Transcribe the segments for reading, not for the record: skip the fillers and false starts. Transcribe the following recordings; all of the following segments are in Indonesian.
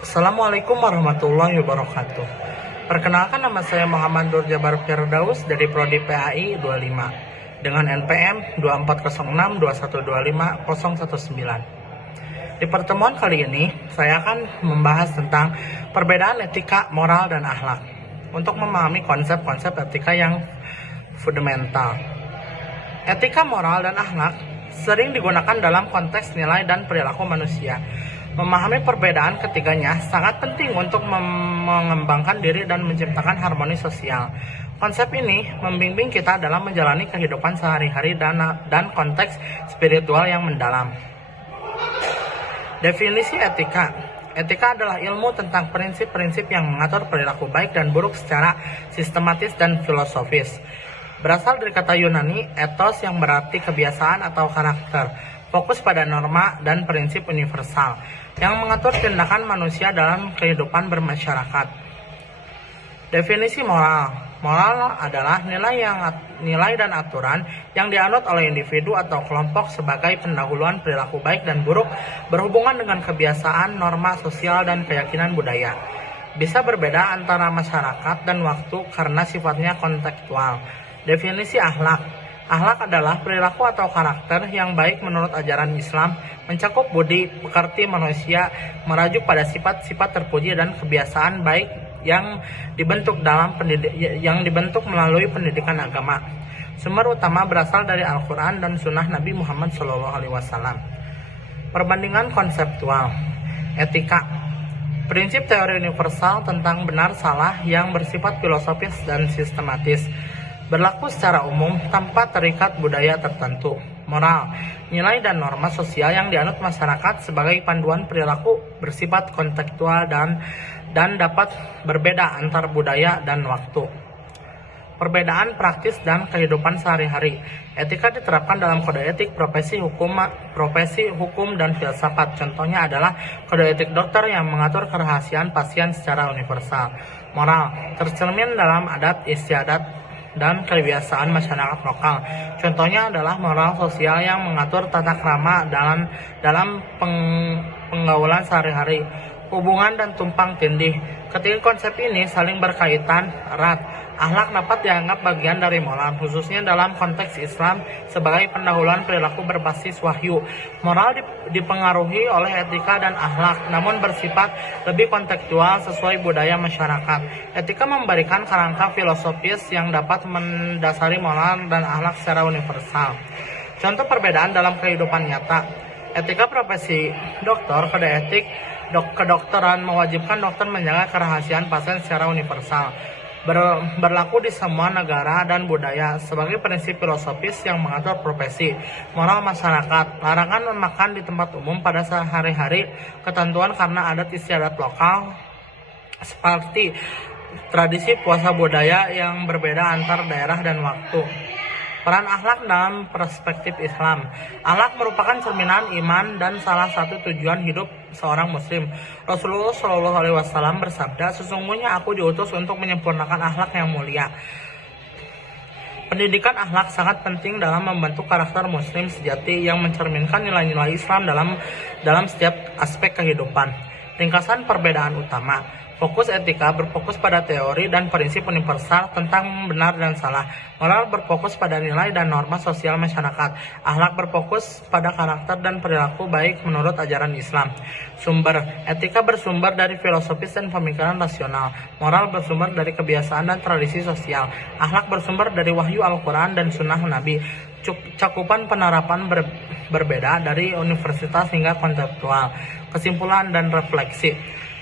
Assalamualaikum warahmatullahi wabarakatuh. Perkenalkan, nama saya Muhammad Nur Jabar Firdaus dari Prodi PAI 25 dengan NPM 24062125.019. Di pertemuan kali ini saya akan membahas tentang perbedaan etika, moral, dan akhlak untuk memahami konsep-konsep etika yang fundamental. Etika, moral, dan akhlak sering digunakan dalam konteks nilai dan perilaku manusia. Memahami perbedaan ketiganya sangat penting untuk mengembangkan diri dan menciptakan harmoni sosial. Konsep ini membimbing kita dalam menjalani kehidupan sehari-hari dan konteks spiritual yang mendalam. Definisi etika. Etika adalah ilmu tentang prinsip-prinsip yang mengatur perilaku baik dan buruk secara sistematis dan filosofis. Berasal dari kata Yunani, ethos, yang berarti kebiasaan atau karakter. Fokus pada norma dan prinsip universal yang mengatur tindakan manusia dalam kehidupan bermasyarakat. Definisi moral. Moral adalah nilai dan aturan yang dianut oleh individu atau kelompok sebagai pendahuluan perilaku baik dan buruk berhubungan dengan kebiasaan, norma sosial, dan keyakinan budaya. Bisa berbeda antara masyarakat dan waktu karena sifatnya kontekstual. Definisi akhlak. Akhlak adalah perilaku atau karakter yang baik menurut ajaran Islam, mencakup budi pekerti manusia, merajuk pada sifat-sifat terpuji dan kebiasaan baik yang dibentuk melalui pendidikan agama. Sumber utama berasal dari Al-Quran dan Sunnah Nabi Muhammad SAW. Perbandingan konseptual. Etika. Prinsip teori universal tentang benar salah yang bersifat filosofis dan sistematis. Berlaku secara umum tanpa terikat budaya tertentu. Moral, nilai dan norma sosial yang dianut masyarakat sebagai panduan perilaku bersifat kontekstual dan dapat berbeda antar budaya dan waktu. Perbedaan praktis dan kehidupan sehari-hari. Etika diterapkan dalam kode etik, profesi hukum dan filsafat. Contohnya adalah kode etik dokter yang mengatur kerahasiaan pasien secara universal. Moral, tercermin dalam adat istiadat dan kebiasaan masyarakat lokal. Contohnya adalah moral sosial yang mengatur tata krama dalam penggaulan sehari-hari, hubungan dan tumpang tindih. Ketiga konsep ini saling berkaitan erat. Akhlak dapat dianggap bagian dari moral, khususnya dalam konteks Islam sebagai pendahuluan perilaku berbasis wahyu. Moral dipengaruhi oleh etika dan akhlak, namun bersifat lebih kontekstual sesuai budaya masyarakat. Etika memberikan kerangka filosofis yang dapat mendasari moral dan akhlak secara universal. Contoh perbedaan dalam kehidupan nyata. Etika profesi dokter, kode etik kedokteran mewajibkan dokter menjaga kerahasiaan pasien secara universal. Berlaku di semua negara dan budaya sebagai prinsip filosofis yang mengatur profesi. Moral masyarakat, larangan memakan di tempat umum pada sehari-hari, ketentuan karena adat istiadat lokal seperti tradisi puasa budaya yang berbeda antar daerah dan waktu. Peran akhlak dalam perspektif Islam. Akhlak merupakan cerminan iman dan salah satu tujuan hidup seorang muslim. Rasulullah SAW bersabda, "Sesungguhnya aku diutus untuk menyempurnakan akhlak yang mulia." Pendidikan akhlak sangat penting dalam membentuk karakter muslim sejati yang mencerminkan nilai-nilai Islam dalam setiap aspek kehidupan. Ringkasan perbedaan utama. Fokus etika berfokus pada teori dan prinsip universal tentang benar dan salah. Moral berfokus pada nilai dan norma sosial masyarakat. Akhlak berfokus pada karakter dan perilaku baik menurut ajaran Islam. Sumber. Etika bersumber dari filosofis dan pemikiran rasional. Moral bersumber dari kebiasaan dan tradisi sosial. Akhlak bersumber dari wahyu Al-Quran dan Sunnah Nabi. Cakupan penerapan berbeda dari universitas hingga konseptual. Kesimpulan dan refleksi.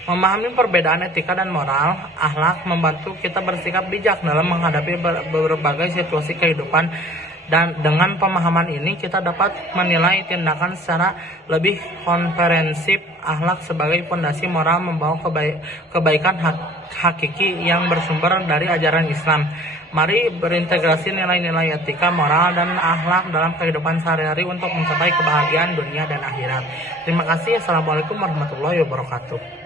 Memahami perbedaan etika dan moral, akhlak membantu kita bersikap bijak dalam menghadapi berbagai situasi kehidupan, dan dengan pemahaman ini kita dapat menilai tindakan secara lebih komprehensif. Akhlak sebagai fondasi moral membawa kebaikan hakiki yang bersumber dari ajaran Islam. Mari berintegrasi nilai-nilai etika, moral, dan akhlak dalam kehidupan sehari-hari untuk mencapai kebahagiaan dunia dan akhirat. Terima kasih. Assalamualaikum warahmatullahi wabarakatuh.